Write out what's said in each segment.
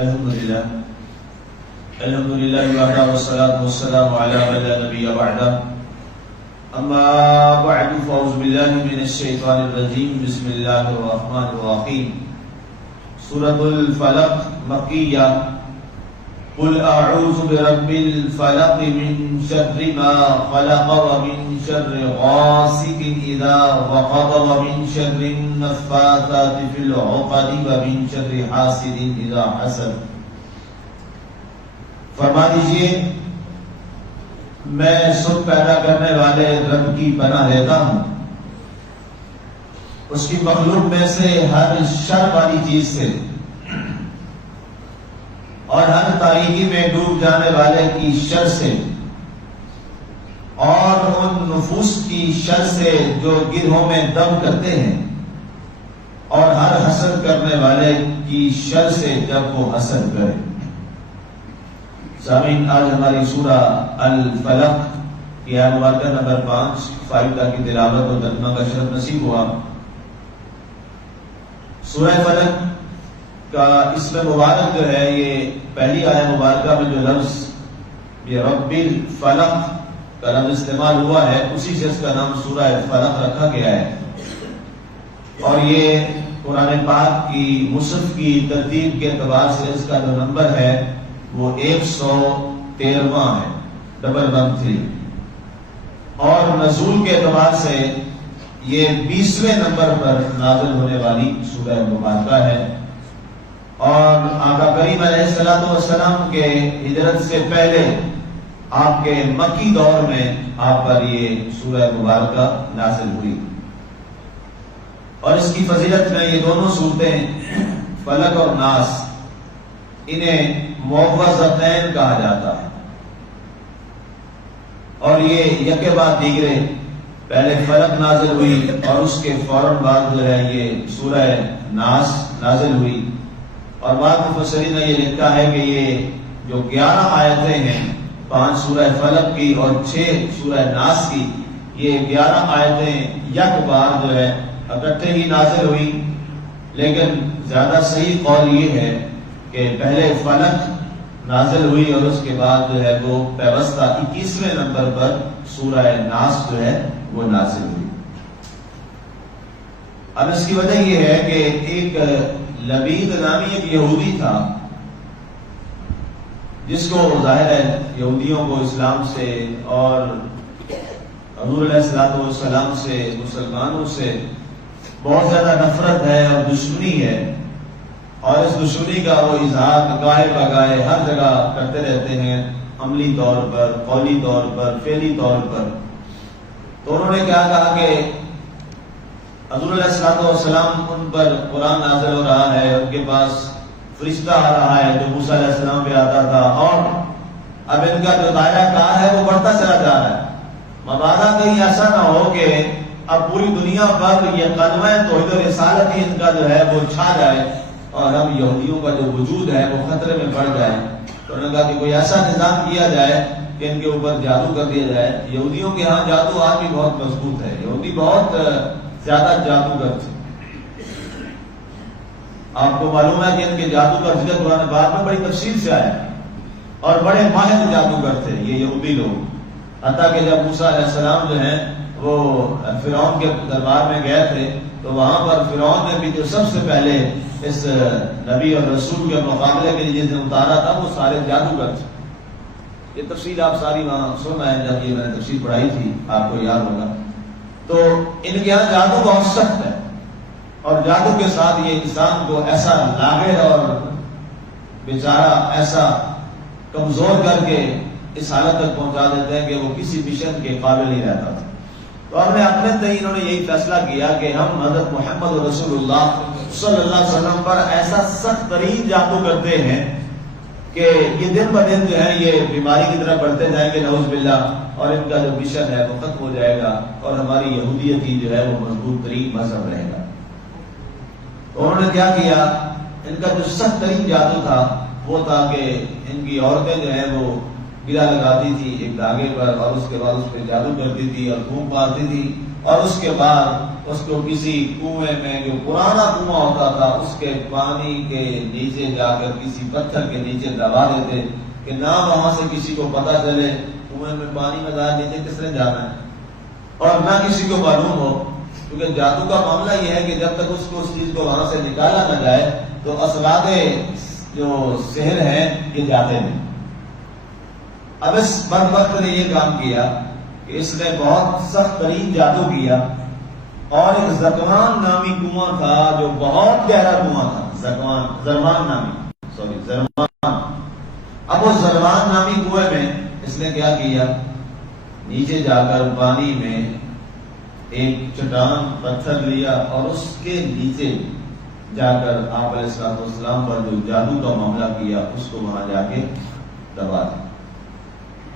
الحمد لله وحده والصلاة والسلام على من لا نبي بعده. أما بعد فأعوذ بالله من الشيطان الرجيم. بسم الله الرحمن الرحيم. سورة الفلق مكية. قل أعوذ برب الفلق من شر ما خلق ومن شر غاسق إذا وقب ومن شر النفاثات في العقد ومن شر حاسد إذا حسد. فرما دیجئے میں سب پیدا کرنے والے رب کی پناہ لیتا ہوں اس کی مخلوق میں سے ہر شر والی چیز سے اور ہر تاریکی میں ڈوب جانے والے کی شر سے اور ان نفوس کی شر سے جو گرہوں میں دم کرتے ہیں اور ہر حسد کرنے والے کی شر سے جب وہ حسد کرے. سامعین، آج ہماری سورہ الفلق کی آیت مبارکہ نمبر 5 فائدہ کی تلاوت اور ترجمہ کا شرف نصیب ہوا. سورہ فلق کا اسم مبارک جو ہے یہ پہلی آیت مبارکہ میں جو لفظ یہ رب الفلق کا لفظ استعمال ہوا ہے اسی سے اس کا نام سورہ فلق رکھا گیا ہے. اور یہ قرآن پاک کی مصحف کی ترتیب کے اعتبار سے اس کا جو نمبر ہے وہ 113واں ہے، 113. اور نزول کے اعتبار سے یہ 20ویں نمبر پر نازل ہونے والی سورہ مبارکہ ہے. اور آقا کریم علیہ السلام کے ہجرت سے پہلے آپ کے مکی دور میں آپ پر یہ سورہ مبارکہ نازل ہوئی. اور اس کی فضیلت میں یہ دونوں صورتیں فلق اور ناس انہیں معوذتین کہا جاتا ہے. اور یہ یکے بعد دیگرے پہلے فلق نازل ہوئی اور اس کے فوراً بعد جو ہے یہ سورہ ناس نازل ہوئی. اور بعض مفسرین نے یہ لکھا ہے کہ یہ جو 11 آیتیں ہیں 5 سورہ فلق کی اور 6 سورہ ناس کی، یہ 11 آیتیں یک بار جو ہے اکٹھے ہی نازل ہوئی. لیکن زیادہ صحیح قول یہ ہے کہ پہلے فلق نازل ہوئی اور اس کے بعد جو ہے وہ پیوستہ 21ویں نمبر پر سورہ ناس جو ہے وہ نازل ہوئی. اب اس کی وجہ یہ ہے کہ ایک لبید نامی ایک یہودی تھا جس کو ظاہر ہے یہودیوں کو اسلام سے اور حضور علیہ السلام سے مسلمانوں سے بہت زیادہ نفرت ہے اور دشمنی ہے. اور اس دشمنی کا وہ اظہار گاہے بگاہے ہر جگہ کرتے رہتے ہیں، عملی طور پر، قولی طور پر، فعلی طور پر. تو انہوں نے کیا کہا کہ حضور علیہ السلام ان پر قرآن نازل ہو رہا ہے، ان کے پاس فرشتہ آ رہا ہے جو موسیٰ علیہ السلام پہ آتا تھا، اور اب ان کا جو دائرہ کار ہے وہ بڑھتا چلا جا رہا ہے. مبادہ کہیں ایسا نہ ہو کہ اب پوری دنیا پر یہ کلمہ توحید و رسالت ہی ان کا جو ہے وہ چھا جائے اور ہم یہودیوں کا جو وجود ہے وہ خطرے میں پڑ جائے. تو انہوں نے کہا کہ کوئی ایسا نظام کیا جائے کہ ان کے اوپر جادو کر دیا جائے. یہودیوں کے ہاں جادو آج بھی بہت مضبوط ہے، یہودی بہت زیادہ جادوگر تھے. آپ کو معلوم ہے کہ ان کے جادو کا ذکر قرآن پاک میں بڑی تفصیل سے آیا اور بڑے ماہر جادوگر تھے یہ یہودی لوگ. حتیٰ کہ جب موسیٰ علیہ السلام جو ہیں وہ فرعون کے دربار میں گئے تھے تو وہاں پر فرعون نے بھی جو سب سے پہلے اس نبی اور رسول کے مقابلے کے لیے جس نے اتارا تھا وہ سارے جادوگر تھے. یہ تفصیل آپ ساری وہاں سن آئے جب یہ میں نے تفصیل پڑھائی تھی، آپ کو یاد ہوگا. تو ان کے یہاں جادو بہت سخت ہے اور جادو کے ساتھ یہ انسان کو ایسا لاغر اور بیچارہ ایسا کمزور کر کے اس حالت تک پہنچا دیتے ہیں کہ وہ کسی مشن کے قابل نہیں رہتا تھا. تو ہم نے اپنے تئیں انہوں نے یہی فیصلہ کیا کہ ہم حضرت محمد رسول اللہ صلی اللہ علیہ وسلم پر ایسا سخت ترین جادو کرتے ہیں کہ یہ دن بہ دن جو ہے یہ بیماری کی طرف بڑھتے جائیں گے نعوذ باللہ، اور ان کا جو مشن ہے وہ ختم ہو جائے گا اور ہماری یہودیت ہی جو ہے وہ مضبوط ترین مذہب رہے گا. تو انہوں نے کیا کیا، ان کا جو سخت ترین جادو تھا وہ تھا کہ ان کی عورتیں جو ہیں وہ گرا لگاتی تھی ایک دھاگے پر اور اس کے بعد اس پہ جادو کرتی تھی اور پھونک مارتی تھی اور اس کے بعد اس کو کسی کنویں میں، جو پرانا کنواں ہوتا تھا، اس کے پانی کے نیچے جا کر کسی پتھر کے نیچے دبا دیتے کہ نہ وہاں سے کسی کو پتا چلے کنویں میں پانی میں دار نیچے کس نے جانا ہے، اور نہ کسی کو معلوم ہو، کیونکہ جادو کا معاملہ یہ ہے کہ جب تک اس کو اس چیز کو وہاں سے نکالا نہ جائے تو اثرات جو سحر ہیں یہ جاتے نہیں۔ اب اس بدبخت نے یہ کام کیا کہ اس نے بہت سخت ترین جادو کیا، اور ایک زکوان نامی کنواں تھا جو بہت گہرا کنواں تھا، زرمان۔ اب وہ زرمان نامی کنویں میں اس نے کیا کیا، نیچے جا کر پانی میں ایک چٹان پتھر لیا اور اس کے نیچے جا کر آپ علیہ السلام پر جو جادو کا معاملہ کیا اس کو وہاں جا کے دبا دیا۔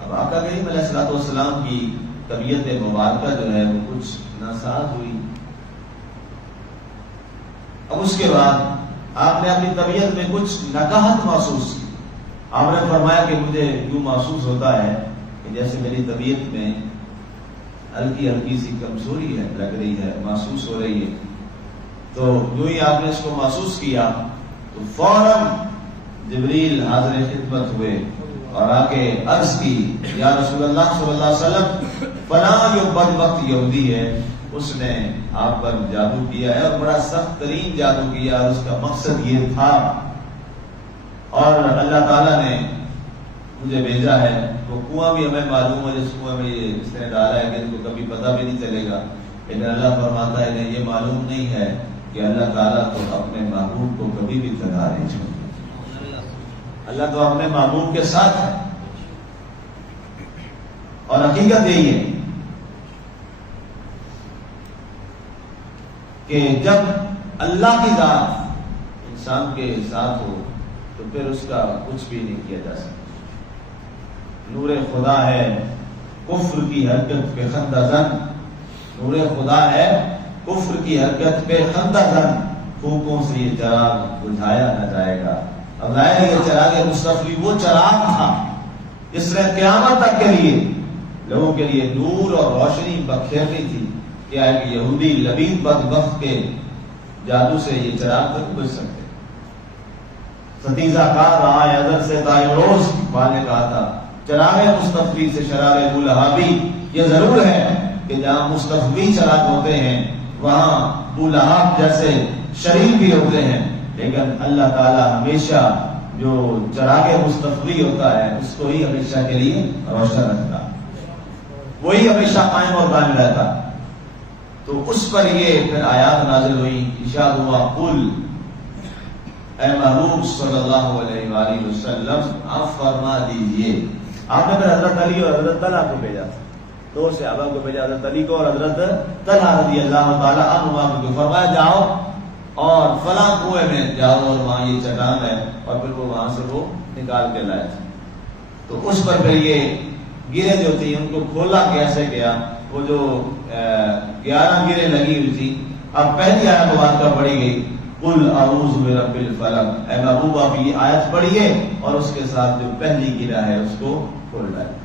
اب آقا کریم علیہ السلام کی طبیعت مبارکہ جو ہے وہ کچھ ناساز ہوئی۔ اب اس کے بعد آپ نے اپنی طبیعت میں کچھ نکاہت محسوس کی۔ آپ نے فرمایا کہ مجھے یوں محسوس ہوتا ہے کہ جیسے میری طبیعت میں ہلکی ہلکی سی کمزوری ہے، لگ رہی ہے، محسوس ہو رہی ہے۔ تو یوں ہی آپ نے اس کو محسوس کیا تو فوراً جبریل حاضر خدمت ہوئے اور آ کے عرض کی، یا رسول اللہ صلی اللہ علیہ وسلم، فلاں جو بدبخت یہودی ہے اس نے آپ پر جادو کیا ہے، اور بڑا سخت ترین جادو کیا، اور اس کا مقصد یہ تھا، اور اللہ تعالیٰ نے مجھے بھیجا ہے۔ وہ کنواں بھی ہمیں معلوم ہے جس کنویں میں اس نے ڈالا ہے کہ ان کو کبھی پتہ بھی نہیں چلے گا، لیکن اللہ فرماتا ہے انہیں یہ معلوم نہیں ہے کہ اللہ تعالیٰ تو اپنے محبوب کو کبھی بھی تنہا نہیں چھوڑتا، اللہ تو اپنے محبوب کے ساتھ ہے۔ اور حقیقت یہی ہے کہ جب اللہ کی ذات انسان کے ساتھ ہو تو پھر اس کا کچھ بھی نہیں کیا جا سکتا۔ نور خدا ہے کفر کی حرکت پہ خندہ زن، نور خدا ہے کفر کی حرکت پہ خندہ زن، پھوکوں سے یہ چراغ بجھایا نہ جائے گا۔ اب ظاہر ہے یہ چراغ مصطفی وہ چراغ تھا جس نے قیامت تک کے لیے لوگوں کے لیے نور اور روشنی بکھیرنی تھی۔ کیا ہے کہ یہودی لبید بدبخت کے جادو سے یہ چراغ تک بجھ سکتے۔ ستیزہ کار رہا ہے ادر سے تائے روز والے کہا تھا، چراغ مصطفی سے شرار بولہابی۔ یہ ضرور ہے کہ جہاں مصطفی چراغ ہوتے ہیں وہاں بولہاب جیسے شریر بھی ہوتے ہیں، لیکن اللہ تعالیٰ ہمیشہ جو چراغ مصطفی ہوتا ہے اس کو ہی ہمیشہ کے لیے روشن رکھتا، وہی ہمیشہ قائم اور قائم رہتا۔ تو اس پر یہ پھر آیات نازل ہوئی، ارشاد ہوا، قل اے محبوب صلی اللہ علیہ وآلہ وسلم آپ فرما دیجئے۔ آپ نے پھر حضرت علی اور حضرت طلحہ کو بھیجا تھا، دو صحابہ کو بھیجا، حضرت علی کو اور حضرت طلحہ رضی اللہ تعالیٰ عنہما کو، فرمایا جاؤ اور فلاں کنویں میں جاؤ اور وہاں یہ چٹان ہے، اور پھر وہ وہاں سے وہ نکال کے لائے تھے۔ تو اس پر پھر یہ گریں جو تھی ان کو کھولا کیسے گیا، وہ جو 11 گریں لگی ہوئی تھی۔ اب پہلی آیت مبارکہ پڑھی گئی، قل اعوذ برب الفلق، اے محبوب آپ یہ آیت پڑھیے اور اس کے ساتھ جو پہلی گرہ ہے اس کو کھول ڈالیں۔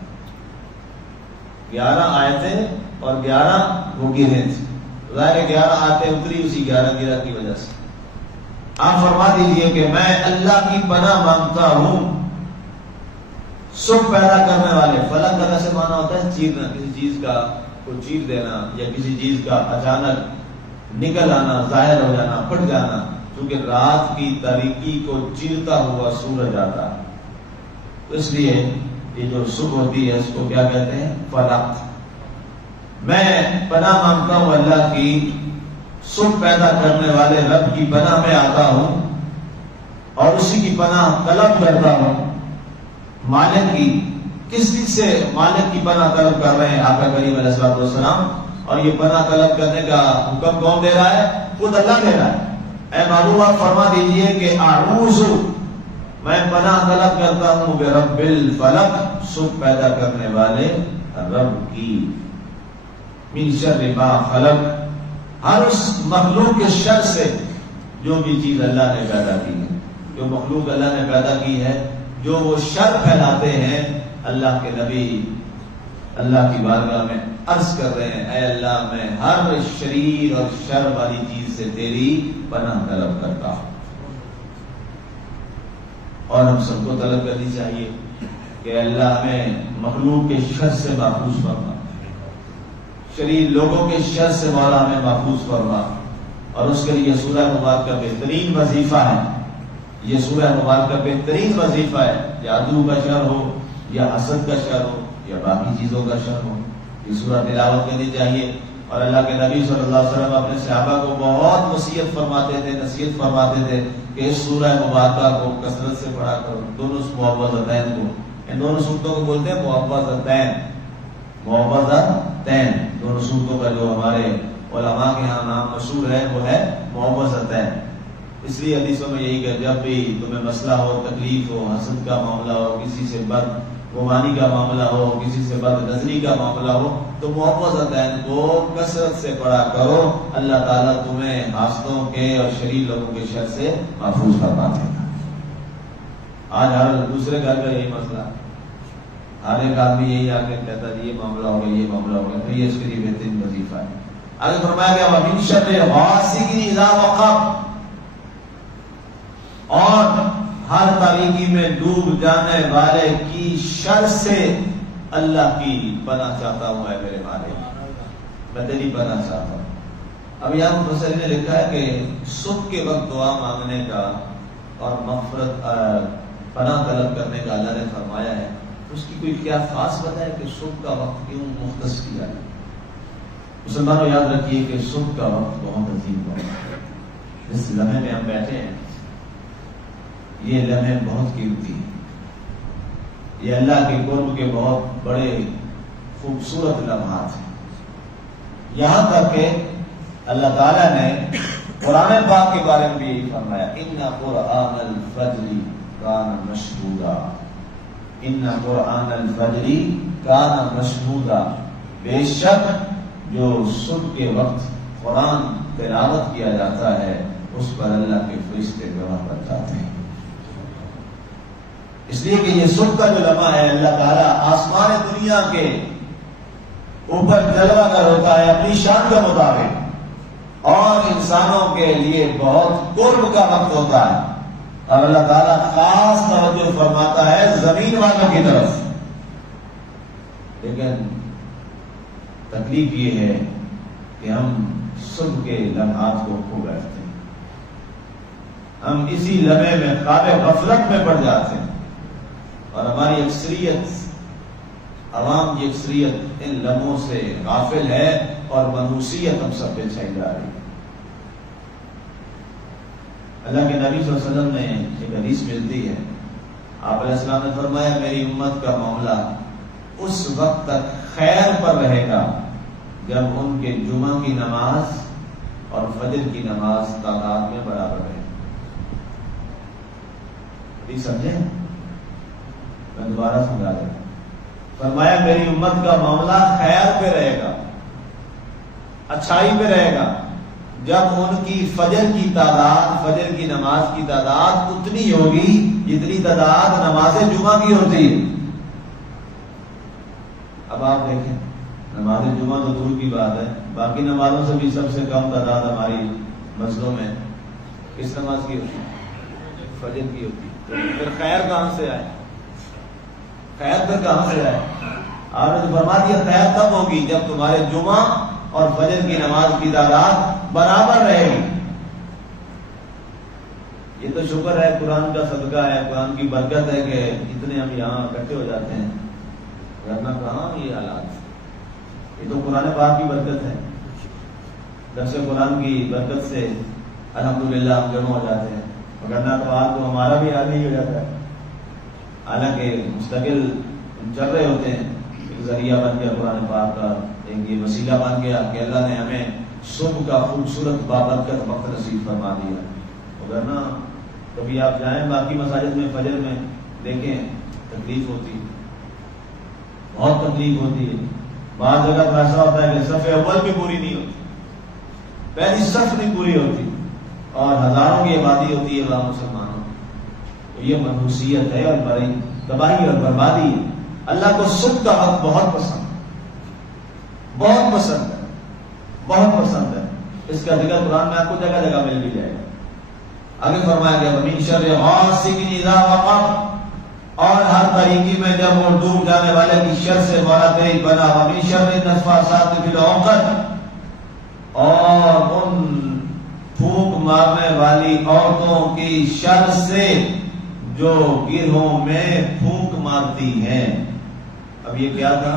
11 آیتیں اور 11 وہ گرہیں تھیں، ظاہر 11 آیتیں اتری اسی 11 گرہ کی وجہ سے۔ آپ فرما دیجئے کہ میں اللہ کی پناہ مانگتا ہوں سب پیدا کرنے والے۔ فلق کا سے مانا ہوتا ہے چیرنا، کسی چیز کا کو چیر دینا، یا کسی چیز کا اچانک نکل آنا، ظاہر ہو جانا، پھٹ جانا، کیونکہ رات کی تاریکی کو چیرتا ہوا سورج آتا ہے، تو اس لیے یہ جو صبح ہوتی ہے اس کو کیا کہتے ہیں، فلق۔ میں پناہ مانگتا ہوں اللہ کی، صبح پیدا کرنے والے رب کی پناہ میں آتا ہوں اور اسی کی پناہ طلب کرتا ہوں۔ مالک کی کس چیز سے مالک کی پناہ طلب کر رہے ہیں آقا کریم علیہ الصلوۃ والسلام، اور یہ پناہ طلب کرنے کا حکم کون دے رہا ہے؟ خود اللہ دے رہا ہے۔ اے محبوب آپ فرما دیجئے کہ اعوذ، میں پناہ طلب کرتا ہوں برب الفلق، صبح پیدا کرنے والے رب کی، من شر ما خلق، ہر اس مخلوق کے شر سے جو بھی چیز اللہ نے پیدا کی ہے، جو مخلوق اللہ نے پیدا کی ہے، جو وہ شر پھیلاتے ہیں، اللہ کے نبی اللہ کی بارگاہ میں عرض کر رہے ہیں اے اللہ میں ہر شریر اور شر والی چیز سے تیری پناہ طلب کرتا ہوں. اور ہم سب کو طلب کرنی چاہیے کہ اللہ ہمیں مخلوق کے شر سے محفوظ فرما, شریر لوگوں کے شر سے مولا ہمیں محفوظ فرما. اور اس کے لیے سورہ مبارکہ کا بہترین وظیفہ ہے, یہ سورہ مبارکہ کا بہترین وظیفہ ہے. جادو کا شر ہو یا حسد کا شر ہو یا باقی چیزوں کا شر ہو, یہ سورہ تلاوت کرنی چاہیے. اور اللہ کے نبی صلی اللہ علیہ وسلم اپنے صحابہ کو بہت وصیت فرماتے تھے, نصیحت فرماتے تھے کہ اس سورہ مبارکہ کو کثرت سے پڑھا کرو. دونوں معوذتین کو, ان دونوں صورتوں کو بولتے ہیں معوذتین, معوذتین. دونوں صورتوں کا جو ہمارے علماء کے ہاں نام مشہور ہے وہ ہے معوذتین. اس لیے حدیثوں میں یہی کہ جب بھی تمہیں مسئلہ ہو, تکلیف ہو, حسد کا معاملہ ہو, کسی سے بد گمانی کا معاملہ ہو, کسی سے بد نظری کا معاملہ ہو, تو معوذتین کو کثرت سے پڑھا کرو. اللہ تعالیٰ تمہیں حاسدوں کے اور شریر لوگوں کے شر سے محفوظ فرما دے گا. آج ہر دوسرے گھر کا یہی مسئلہ, ہر ایک آدمی یہی آ کے کہتا ہے یہ معاملہ ہو گیا, یہ معاملہ ہو گیا. تو یہ اس کے لیے بہترین وظیفہ ہے. آگے فرمایا گیا وَمِن شَرِّ غَاسِقٍ إِذَا وَقَبَ, اور ہر تاریکی میں ڈوب جانے والے کی شر سے اللہ کی پناہ چاہتا ہوں. اے میرے مالک میں تیری پناہ چاہتا ہوں. اب یہاں مفسر نے لکھا ہے کہ صبح کے وقت دعا مانگنے کا اور مغفرت پناہ طلب کرنے کا اللہ نے فرمایا ہے, اس کی کوئی کیا خاص وجہ ہے کہ صبح کا وقت کیوں مختص کیا ہے؟ مسلمانوں یاد رکھیے کہ صبح کا وقت بہت عظیم وقت ہے. جس لمحے میں ہم بیٹھے ہیں یہ لمحے بہت قیمتی ہیں, یہ اللہ کے قرب کے بہت بڑے خوبصورت لمحات ہیں. یہاں تک کہ اللہ تعالیٰ نے قرآن پاک کے بارے میں بھی یہی فرمایا اِنَّ قُرْآنَ الْفَجْرِ كَانَ مَشْهُودًا, اِنَّ قُرْآنَ الْفَجْرِ كَانَ مَشْهُودًا, بے شک جو صبح کے وقت قرآن تلاوت کیا جاتا ہے اس پر اللہ کے فرشتے گواہ بن جاتے ہیں. اس لیے کہ یہ صبح کا جو لمحہ ہے اللہ تعالیٰ آسمان دنیا کے اوپر جلوہ گر ہوتا ہے اپنی شان کے مطابق, اور انسانوں کے لیے بہت قرب کا وقت ہوتا ہے. اور اللہ تعالیٰ خاص توجہ فرماتا ہے زمین والوں کی طرف. لیکن تکلیف یہ ہے کہ ہم صبح کے لمحات کو کھو بیٹھتے ہیں, ہم اسی لمحے میں خواب غفلت میں پڑ جاتے ہیں, اور ہماری اکثریت, عوام کی اکثریت ان لمحوں سے غافل ہے اور منحوسیت ہم سب پہ چھائی جا رہی ہے. اللہ کے نبی صلی اللہ علیہ وسلم نے ایک حدیث ملتی ہے, آپ علیہ السلام نے فرمایا میری امت کا معاملہ اس وقت تک خیر پر رہے گا جب ان کے جمعہ کی نماز اور فجر کی نماز تعداد میں برابر رہے. سمجھے؟ میں دوبارہ سمجھا دوں. فرمایا میری امت کا معاملہ خیر پہ رہے گا, اچھائی پہ رہے گا جب ان کی فجر کی تعداد, فجر کی نماز کی تعداد اتنی ہوگی جتنی تعداد نماز جمعہ کی ہوتی ہے. اب آپ دیکھیں نماز جمعہ تو دور کی بات ہے, باقی نمازوں سے بھی سب سے کم تعداد ہماری مسجدوں میں کس نماز کی ہوتی ہے؟ فجر کی ہوتی ہے. تو پھر خیر کہاں سے آئے؟ خیر پھر کہاں سے آئے؟ آپ نے فرما دیا خیر تب ہوگی جب تمہارے جمعہ اور فجر کی نماز کی تعداد برابر رہے گی. یہ تو شکر ہے, قرآن کا صدقہ ہے, قرآن کی برکت ہے کہ اتنے ہم یہاں اکٹھے ہو جاتے ہیں, ورنہ کہاں یہ حالات. یہ تو قرآن پاک کی برکت ہے, درس قرآن کی برکت سے الحمدللہ ہم جمع ہو جاتے ہیں, ورنہ تو آج تو ہمارا بھی حال نہیں ہو جاتا ہے. حالانکہ مستقل چل رہے ہوتے ہیں, ایک ذریعہ بن گیا قرآن پاک کا, ایک یہ وسیلہ بن گیا کہ اللہ نے ہمیں صبح کا خوبصورت بابرکت وقت نصیب فرما دیا. ورنہ کبھی آپ جائیں باقی مساجد میں فجر میں دیکھیں تکلیف ہوتی ہے, بہت تکلیف ہوتی ہے. بعض جگہ تو ایسا ہوتا ہے کہ صف اول بھی پوری نہیں ہوتی, پہلی صف نہیں پوری ہوتی, اور ہزاروں کی آبادی ہوتی ہے وہاں مسلمانوں. تو یہ منحوسیت ہے اور بڑی تباہی اور بربادی ہے. اللہ کو صبح کا وقت بہت پسند, بہت پسند ہے، بہت پسند ہے. اس کا ذکر قرآن میں آپ کو جگہ جگہ مل بھی جائے گا. آگے فرمایا گیا وَمِن شَرِّ غَاسِقٍ إِذَا وَقَبَ، اور ہر طریقے میں جب وہ ڈوب جانے والے کی شر سے مولا تیری بنا. وَمِن شَرِّ النَّفَّاثَاتِ فِي الْعُقَدِ، اور ان پھونک مارنے والی عورتوں کی شر سے جو گرہوں میں پھونک مارتی ہیں. اب یہ کیا تھا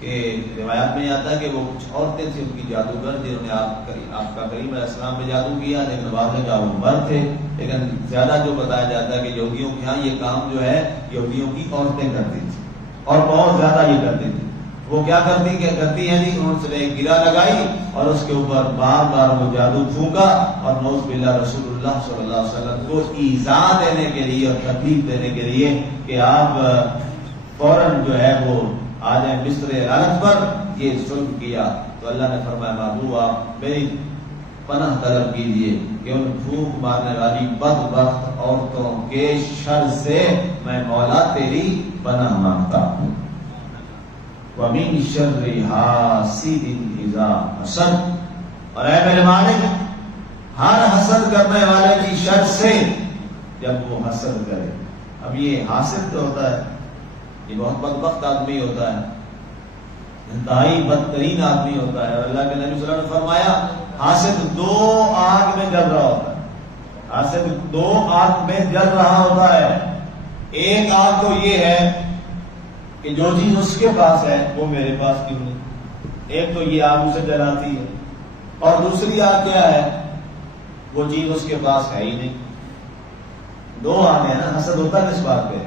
کہ روایات میں آتا ہے کہ وہ کچھ عورتیں تھیں ان کی جادوگر جنہوں نے آپ کا کریم علیہ السلام پہ جادو کیا، لیکن واضح جادوگر تھے. لیکن زیادہ جو بتایا جاتا ہے کہ یہودیوں کے ہاں یہ کام جو ہے یہودیوں کی عورتیں کرتی تھیں اور بہت زیادہ یہ کرتی تھی. وہ کیا کرتی ہیں جی، انہوں نے ایک گرہ لگائی اور اس کے اوپر بار بار وہ جادو پھونکا اور نعوذ باللہ رسول اللہ صلی اللہ علیہ وسلم کو ایذا دینے کے لیے اور تکلیف دینے کے لیے کہ آپ فوراً جو ہے وہ آ جائیں بستر حرارت پر، یہ سلم کیا. تو اللہ نے فرمایا محبوب آپ میری پناہ طلب کیجیے کہ ان پھونک مارنے والی بدبخت عورتوں کے شر سے میں مولا تیری پناہ مانگتا ہوں. وَمِن شَرِّ حَاسِدٍ إِذَا حَسَدَ، اور اے میرے مالک ہر حسد کرنے والے کی شر سے جب وہ حسد کرے. اب یہ حاسد تو ہوتا ہے، یہ بہت بدبخت آدمی ہوتا ہے، انتہائی بدترین آدمی ہوتا ہے. اور اللہ کے نبی صلی اللہ علیہ وسلم نے فرمایا حاسد دو آگ میں جل رہا ہوتا ہے. حاسد دو آگ میں جل رہا ہوتا ہے. ایک آگ تو یہ ہے کہ جو چیز اس کے پاس ہے وہ میرے پاس کیوں نہیں. ایک تو یہ آگ اسے جلاتی ہے، اور دوسری آگ کیا ہے، وہ چیز اس کے پاس ہے ہی نہیں. دو آگیں ہیں نا. حسد ہوتا کس بات پہ،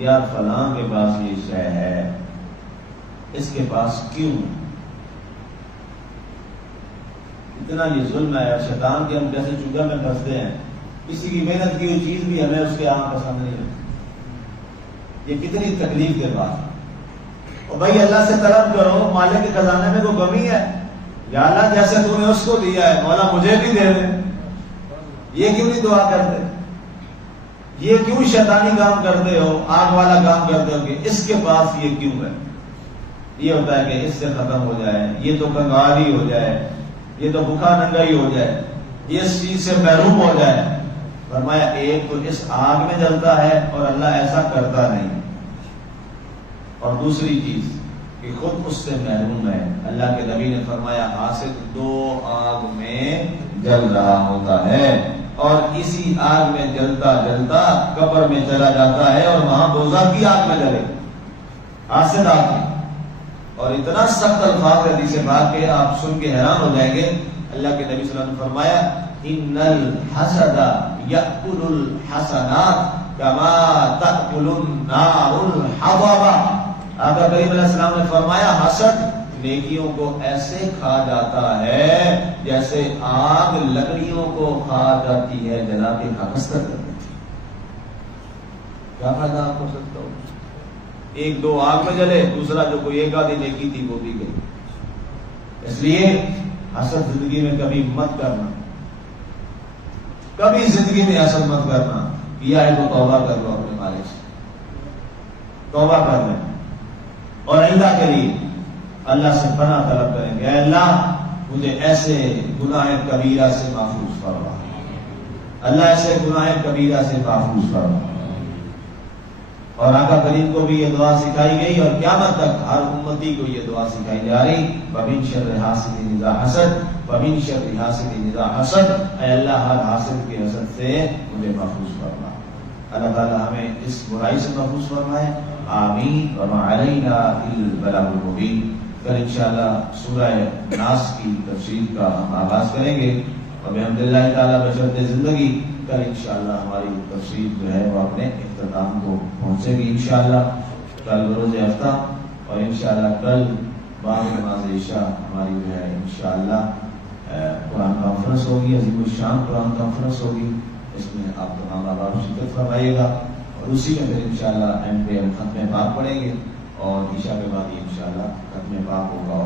یار فلاں کے پاس یہ شے ہے، اس کے پاس کیوں. اتنا یہ ظلم ہے. شیطان کے ہم جیسے چوگا میں پھنستے ہیں، کسی کی محنت کی ہوئی چیز بھی ہمیں اس کے آنکھ پسند نہیں لگتی. یہ کتنی تکلیف کے بات. اور بھائی اللہ سے طلب کرو، مالک کے خزانے میں کوئی کمی ہے، یا اللہ جیسے تو نے اس کو دیا ہے مولا مجھے بھی دے دے. یہ کیوں نہیں دعا کرتے؟ یہ کیوں شیطانی کام کرتے ہو، آگ والا کام کرتے ہو کہ اس کے پاس یہ کیوں ہے. یہ ہوتا ہے کہ اس سے ختم ہو جائے، یہ تو کنگاری ہو جائے، یہ تو بھوکا ننگائی ہو جائے، یہ اس چیز سے محروم ہو جائے. فرمایا ایک تو اس آگ میں جلتا ہے اور اللہ ایسا کرتا نہیں، اور دوسری چیز کہ خود اس سے محروم ہے. اللہ کے نبی نے فرمایا حاسد دو آگ میں جل رہا ہوتا ہے، اور اسی آگ میں جلتا جلتا قبر میں چلا جاتا ہے اور وہاں دوزخ کی آگ میں جلے. حاسد آگ میں. اور اتنا سخت الفاظ ہے حدیث پاک کے آپ سن کے حیران ہو جائیں گے. اللہ کے نبی صلی اللہ علیہ وسلم نے فرمایا ان الحسد یأکل الحسنات کما تأکل النار الحطب. آقا کریم علیہ السلام نے فرمایا حسد نیکیوں کو ایسے کھا جاتا ہے جیسے آگ لکڑیوں کو کھا جاتی ہے، جلا کے خاکستر کر دیتی. کیا فائدہ آپ کو سکتا ہو؟ ایک دو آگ میں جلے، دوسرا جو کوئی ایک آدھی نیکی تھی وہ بھی گئی. اس لیے حسد زندگی میں کبھی مت کرنا، کبھی زندگی میں حسد مت کرنا. کیا ہے تو توبہ کر لو اپنے مالک سے، توبہ کر لیں اور آئندہ کے لیے اللہ سے پناہ طلب کریں گے. اے اللہ مجھے ایسے گناہ کبیرہ سے محفوظ فرما، اللہ ایسے گناہ کبیرہ سے محفوظ فرما. اور آقا کریم کو بھی یہ دعا سکھائی گئی اور قیامت تک ہر امتی کو یہ دعا سکھائی جا رہی. وَمِن شَرِّ حَاسِدٍ إِذَا حَسَدَ وَمِن شَرِّ حَاسِدٍ إِذَا حَسَدَ. اے اللہ ہر حاسد کے حسد سے مجھے محفوظ فرما. اللہ تعالی ہمیں اس برائی سے محفوظ فرمائے. آمین. وَمَا عَلَيْنَا إِلَّا الْبَلَاغُ الْمُبِينُ. کل انشاءاللہ سورہ ناس کی تفسیر کا ہم آغاز کریں گے اور بحمدللہ تعالی بشرط زندگی کل انشاءاللہ ہماری تفسیر جو ہے وہ اپنے اختتام کو پہنچے گی انشاءاللہ. کل بروز ہفتہ اور انشاءاللہ کل بعد نماز عشاء ہماری جو ہے انشاءاللہ قرآن کانفرنس ہوگی، عظیم الشان قرآن کانفرنس ہوگی. اس میں آپ تمام آباد شرکت فرمائیے گا اور اسی میں پھر انشاءاللہ اینڈ پہ ہم ختم پاک پڑھیں گے اور عشاء کے بعد انشاءاللہ ختم پاک ہوگا.